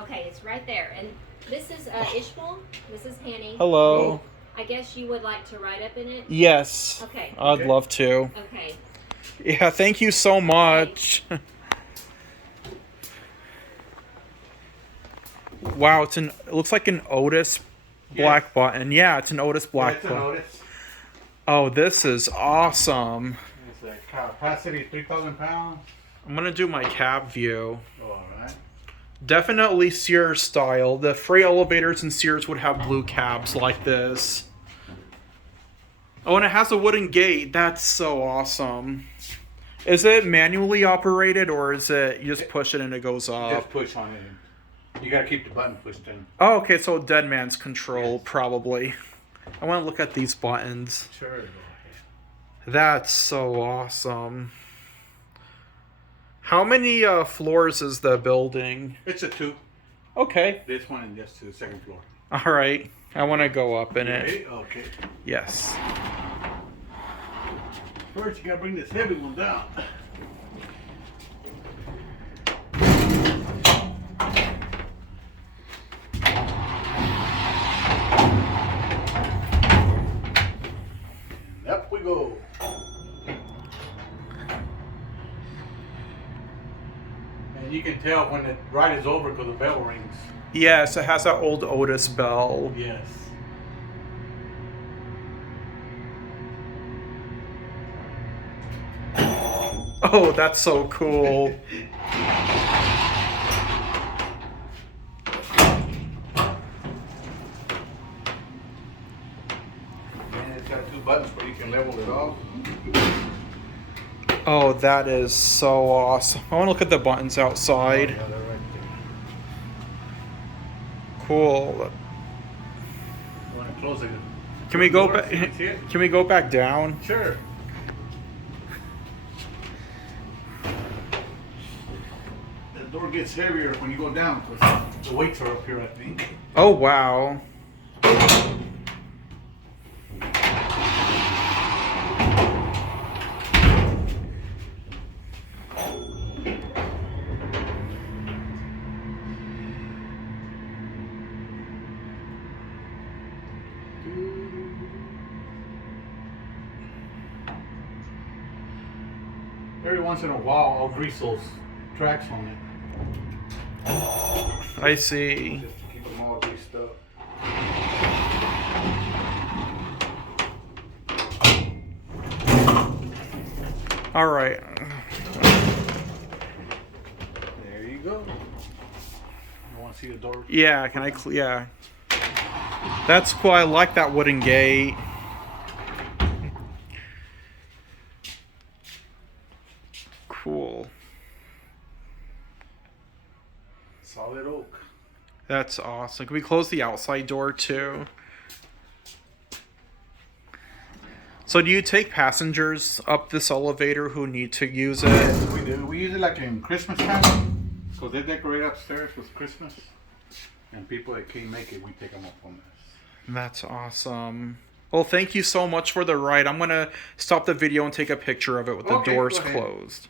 Okay, it's right there. And this is Ishmael. This is Hanny. Hello. I guess you would like to ride up in it? Yes. Okay. I'd love to. Okay. Yeah, thank you so much. Wow, it looks like an Otis black button. Yeah, it's an Otis black button. Otis. Oh, this is awesome. It's a capacity 3,000 pounds. I'm gonna do my cab view. All right. Definitely Sears style. The freight elevators in Sears would have blue cabs like this. Oh, and it has a wooden gate. That's so awesome. Is it manually operated, or is it you just push it and it goes up? Just push on it. You gotta keep the button pushed in. Oh, okay, so dead man's control, probably. I want to look at these buttons. Sure. Go ahead. That's so awesome. How many floors is the building? It's a 2. Okay. This one and this to the 2nd floor. All right. I want to go up in it. Okay. Yes. First, you gotta bring this heavy one down. And up we go. And you can tell when the ride is over because the bell rings. Yes, it has that old Otis bell. Yes. Oh, that's so cool. And it's got 2 buttons where you can level it off. Oh, that is so awesome. I want to look at the buttons outside. Yeah, they're right there. Cool. You want to close it? Can we go Door back? so you can see it? Can we go back down? Sure. The door gets heavier when you go down because the weights are up here, I think. Oh, wow. Every once in a while, I'll grease those tracks on it. I see. Just to keep them all greased up. All right. There you go. You want to see the door? Yeah, can I? Yeah. That's cool. I like that wooden gate. Cool. Solid oak. That's awesome. Can we close the outside door too? So do you take passengers up this elevator who need to use it? Yes, we do. We use it like in Christmas time. Because they decorate upstairs with Christmas. And people that can't make it, we take them up on this. That's awesome. Well, thank you so much for the ride. I'm going to stop the video and take a picture of it with the Okay, doors go ahead. closed.